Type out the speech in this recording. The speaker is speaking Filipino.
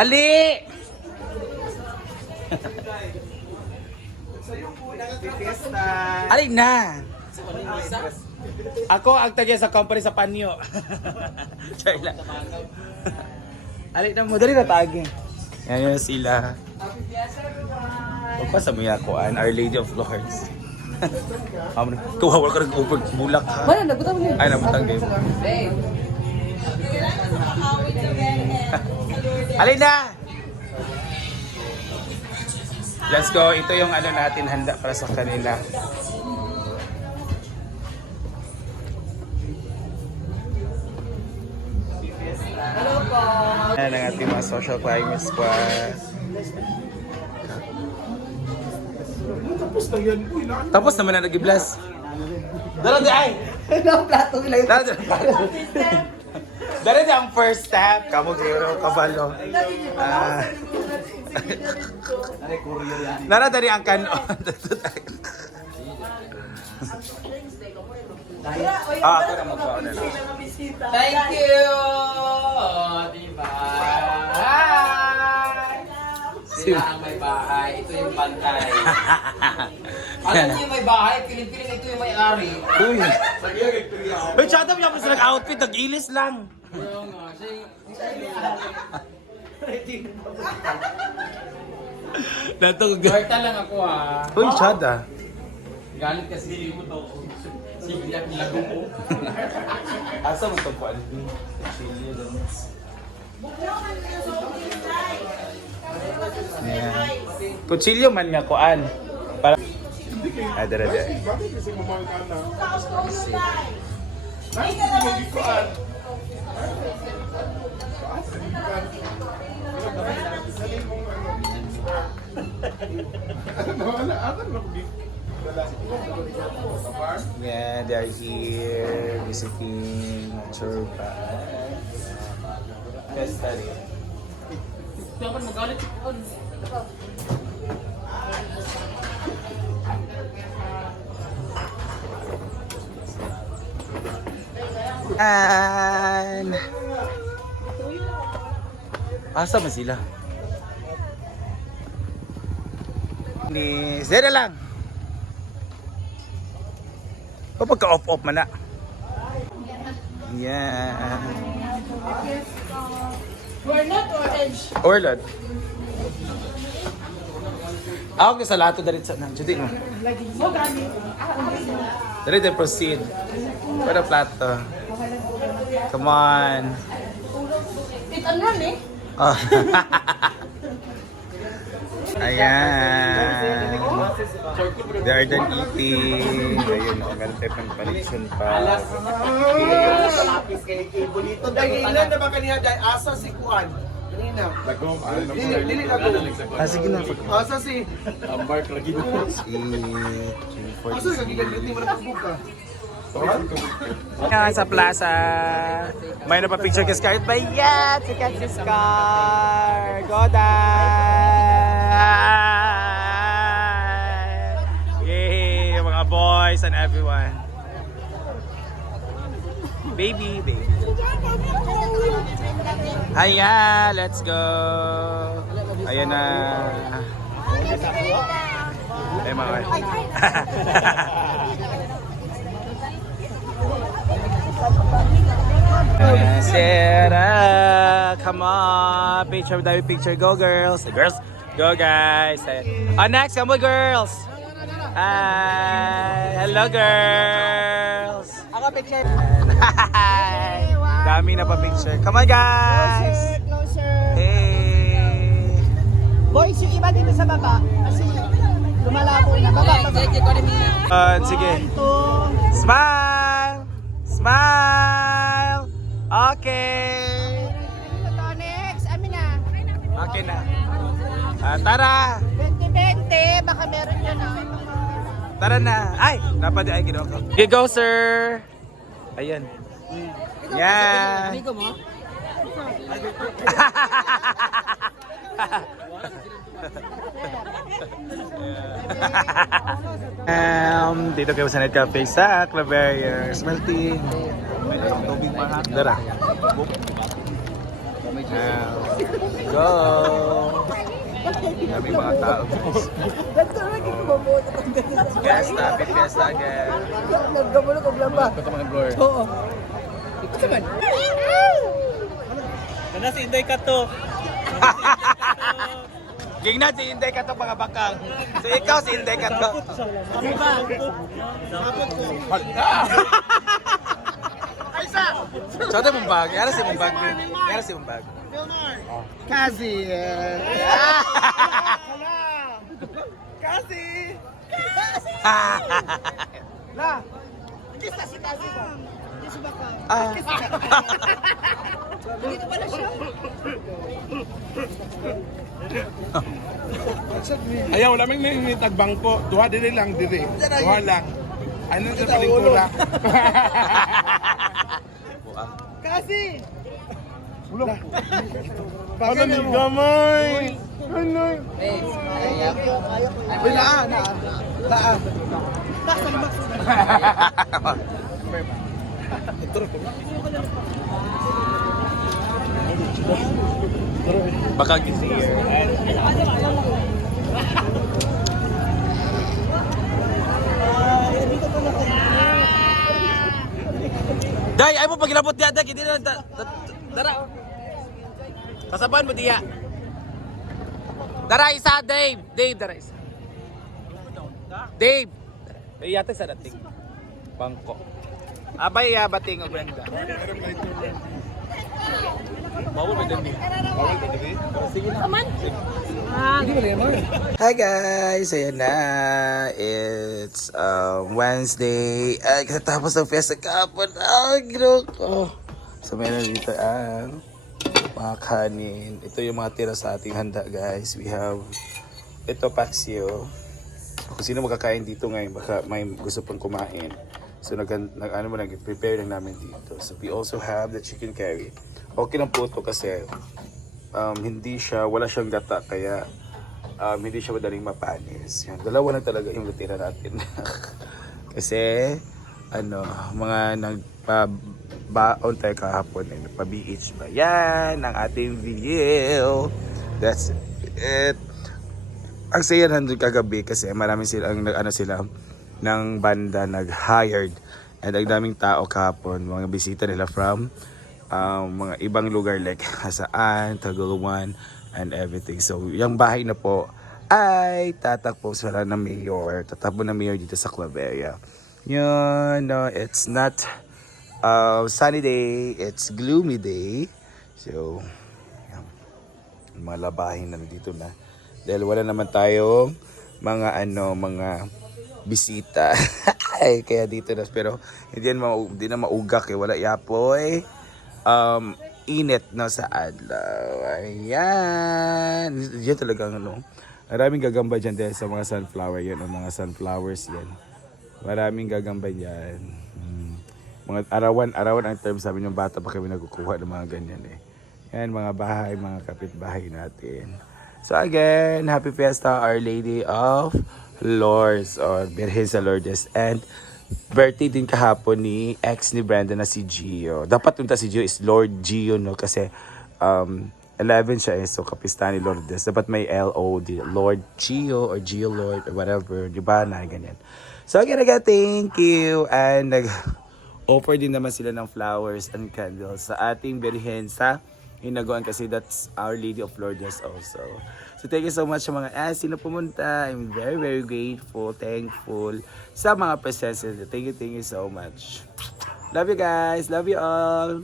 Ali! Ali na! Ako ang tagya sa company sa Panyo. Char lang. Ali na mo, dali na tagi. Yan sila. Pagpasa mo yakuan, Our Lady of Lords. Kuhawa ka rin over bulak ha. Wala, nabutang mo. Ay, nabutang game. Ali na! Let's go. Ito yung ano natin handa para sa kanila. Hello po. Yan ang ating mga social climate squad. Tapos naman na nag-blast. Dala di ay! Ano ang plato nila yun? Dala di ang first step. Kamu giro, kabalo. Nara dari ang kanon. Ako na magpaon na lang. Thank you! Diba? Sila ang may bahay, ito yung bantay. Alam niyo yung may bahay, piling-piling ito yung may-ari. Uy! Uy, tsada mo yung nag-outfit, nag-ilis lang. Oo nga, Natog. Barta lang ako ha. Uy, tsada. Galit kasi mo daw. Sigilak lago mo. Asa mo ito po, Alvin? Chili, damas. Kutsilyo man nga kuan. Para ay dara dara. Yeah, they are here visiting Churpa. Best study. Dapat magalit ko. And asa ba sila? Ni zero lang. O pagka off man na. Yeah. Ornat orange. Orlod. Ako sa lato dalit sa nang judi mo. Dalit proceed. Para plato. Come on. Itan run eh. Oh. Ayan. They are done eating. Ayun, maganda pang panitsun pa. Lapis kay Bonito. Dahil ilan na ba kanina dahil asa si Kuan? Kanina. Lagom, Dili lagom. Ah, sige na. Asa si Mark lagi mo. Asa si kagigan dito mo na pagbuka. Yan sa plaza. May napapicture ka Scar. Bayat! Sikat si Scar! Goday! Yay! Mga boys and everyone. Baby, baby. Ayan, let's go. Ayan na. Ay, mga Sarah, come on, picture tayo, picture, go girls, girls, go guys. Next, come on girls. Hi, hello girls. Ako picture. Hi, dami na pa picture. Come on guys. Closer. Hey. Boys, yung iba dito sa baba. Kasi lumalabo na. Baba. Sige. Smile, smile. Okay. Next, amin na. Okay na. Tara. 2020, baka meron yun Tara na. Ay, napadi ay ginawa ko. Okay, go sir. Ayan. Yan. Amigo mo? Dito kayo sa Net Cafe sa Claveria. Smelting. Tubig pa ha. Dara. Go! Dami mga tao. Fiesta, happy fiesta again. Naggamulog ang lamba. Oo. Ito man. Ano si Inday ka to? Gingnan si Inday ka to mga bakang. So ikaw si Inday ka to. Sa mong bag. Yara si mong bag. Yara si mong bag. Kasi. Kasi. La. Hindi sa si Kasi ba? Hindi si Baka. Dito pala siya. Ayaw, wala may tagbangko. Duha dili lang dili. Duha lang. Ano sa palingkura? Kasi. Ano ni gamay? Ano? Laan. Bakang is here. Day, ay mo pagilabot diya, day, hindi na dara. Kasabahan mo diya. Dara isa, Dave. Dave, dara isa. Dave. Ay yata sa dating. Bangko. Abay ya bating og Brenda. Bawo ba din? Bawo ba din? Sige na. Hi guys! Ayan na. It's Wednesday. Ay, katapos ng fiesta kahapon. Gino ko. So meron dito ang mga kanin. Ito yung mga tira sa ating handa guys. We have ito paksyo. Kung sino makakain dito ngayon, baka may gusto pang kumain. So nag-prepare lang namin dito. So we also have the chicken curry. Okay lang po ito kasi wala siyang gata kaya hindi siya madaling mapanis. Yan, dalawa lang talaga yung natira natin. Kasi mga nagpa-baon tayo kahapon eh, nagpa-BH ba. Yan ang ating video. That's it. Ang saya nandun kagabi kasi marami silang sila ng banda nag-hired and ang daming tao kahapon, mga bisita nila from mga ibang lugar like Hasaan, Taguluan and everything. So yung bahay na po ay tatakbo sila ng mayor, tatakbo ng mayor dito sa Claveria. Yun, no, it's not sunny day, it's gloomy day. So yan, mga labahin na dito na dahil wala naman tayong mga bisita. Ay, kaya dito na. Pero hindi na maugak eh. Wala yapoy. Init na sa adlaw. Ayan. Diyan talagang maraming gagamba dyan dahil sa mga sunflower yan. O mga sunflowers yan. Maraming gagamba dyan. Mga arawan ang term sabi ng bata pa kami nagkukuha ng mga ganyan eh. Yan, mga bahay, mga kapitbahay natin. So again, happy fiesta Our Lady of Lourdes or Birhen sa Lourdes, and birthday din kahapon ni ex ni Brenda na si Gio. Dapat punta si Gio is Lord Gio, no, kasi 11 siya eh, so kapista ni Lourdes. Dapat may L-O-D, Lord Gio or Gio Lord or whatever, di ba, na ganyan. So again, thank you, and nag-offer din naman sila ng flowers and candles sa ating Birhen sa Hinagoan kasi that's Our Lady of Lourdes also. So thank you so much sa mga na pumunta. I'm very, very grateful, thankful sa mga presents. Thank you so much. Love you guys. Love you all.